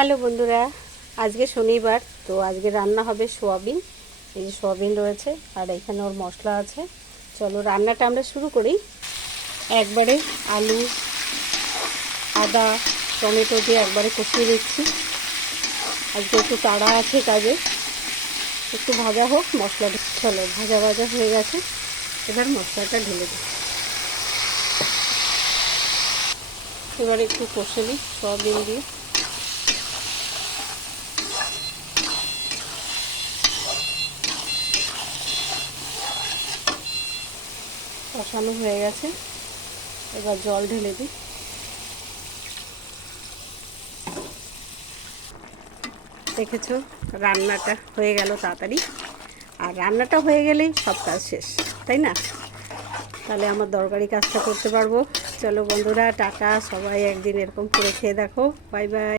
Hello বন্ধুরা, আজকে শনিবার, তো আজকে রান্না হবে সোয়াবিন। এই যে সোয়াবিন রয়েছে আর এখানে ওর মশলা আছে। চলো রান্নাটা আমরা শুরু করি। একবারে আলু, আদা, টমেটো দিয়ে একবারে কষিয়ে দিচ্ছি। আজকে একটু তাড়া আছে কাজে, একটু ভাজা হোক মশলাটা। চলো ভাজা ভাজা হয়ে গেছে, এবার মশলাটা ঢেলে দিই। এবার একটু কষে নিই সোয়াবিন দিয়ে। কষানো হয়ে গেছে, এবার জল ঢেলে দিই। দেখেছো, রান্নাটা হয়ে গেল তাড়াতাড়ি। আর রান্নাটা হয়ে গেলেই সব কাজ শেষ, তাই না? তাহলে আমার দরকারি কাজটা করতে পারবো। চলো বন্ধুরা, টাটা। সবাই একদিন এরকম করে খেয়ে দেখো। Bye bye.